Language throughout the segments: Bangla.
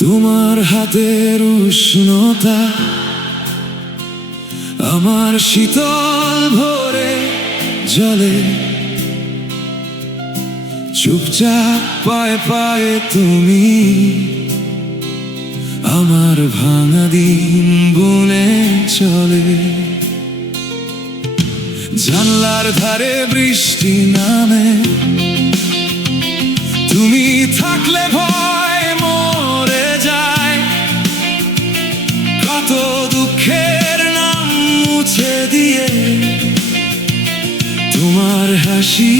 তোমার হাতের উষ্ণতা আমার শীতল ভোরে জলে, চুপচাপ পায়ে পায়ে তুমি আমার ভাঙা দিন বুনে চলে। জানলার ধারে বৃষ্টি নামে, তুমি থাকলে ভয় মরে যায়। কত দুঃখের নাম মুছে দিয়ে তোমার হাসি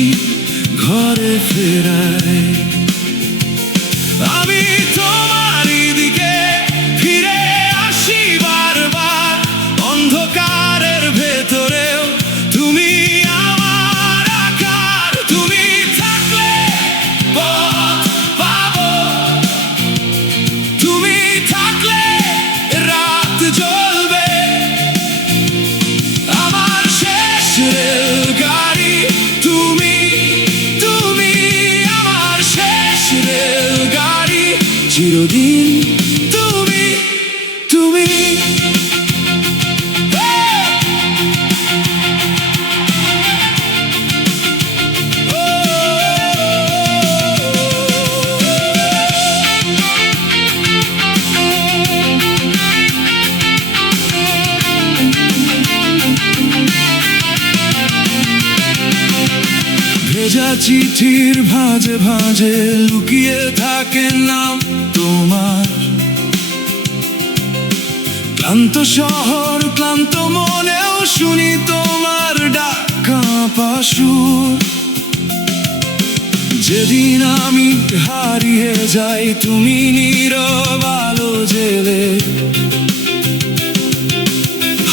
ঘরে ফেরায়। আমি তোমারই দিকে ফিরে আসি বারবার, অন্ধকারের ভেতরেও তুমি আমার আকার। তুমি থাকলে পথ পাবো, তুমি থাকলে রাত জ্বলবে। আমার শেষ রেলগাড়ি তুমি, তুমি আমার শেষ রেলগাড়ি। চিরদিন তুমি, তুমি। ভেজা চিঠির ভাঁজে ভাঁজে লুকিয়ে থাকে নাম তোমার। ক্লান্ত শহর ক্লান্ত মনেও শুনি তোমার ডাক কাঁপা সুর। যেদিন আমি হারিয়ে যাই তুমি নীরব আলো জেলে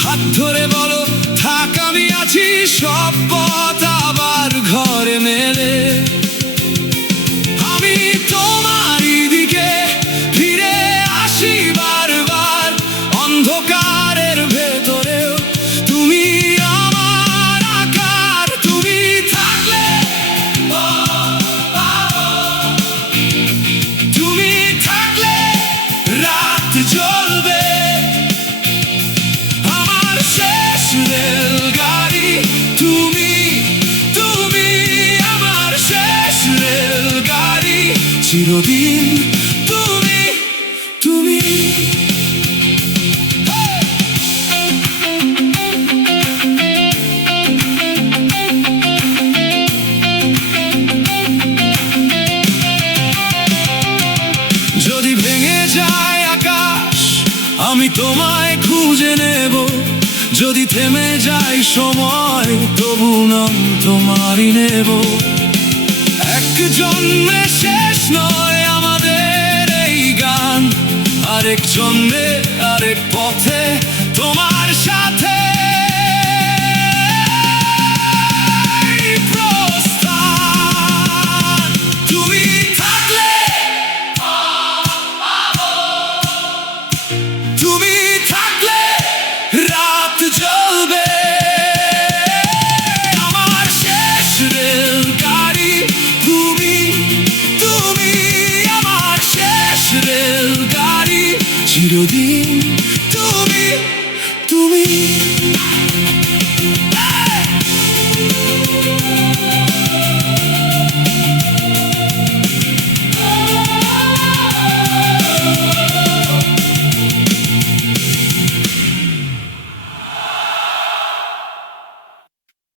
হাত ধরে বলো থাক, আমি আছি। সব পথ আবার ঘরে মেলে। আমি তোমারই দিকে ফিরে আসি বারবার, অন্ধকারের ভেতরেও তুমি আমার আকার। তুমি থাকলে তুমি থাকলে রাত জ্বলবে। আমার শেষ রেলগাড়ি তুমি, তুমি আমার শেষ রেলগাড়ি। চিরদিন তুমি, তুমি। যদি ভেঙে যায় আকাশ আমি তোমায় খুঁজে নেব। যদি থেমে যায় সময় তবু নাম তোমারই নেব। এক জন্মে শেষ নয় আমাদের এই গান, আরেক জন্মে আরেক পথে তোমার সাথে প্রস্থান। তুমি থাকলে তুমি থাকলে রাত জ্বলবে। আমার শেষ রেলগাড়ি তুমি, তুমি আমার শেষ রেলগাড়ি। চিরদিন তুমি, তুমি।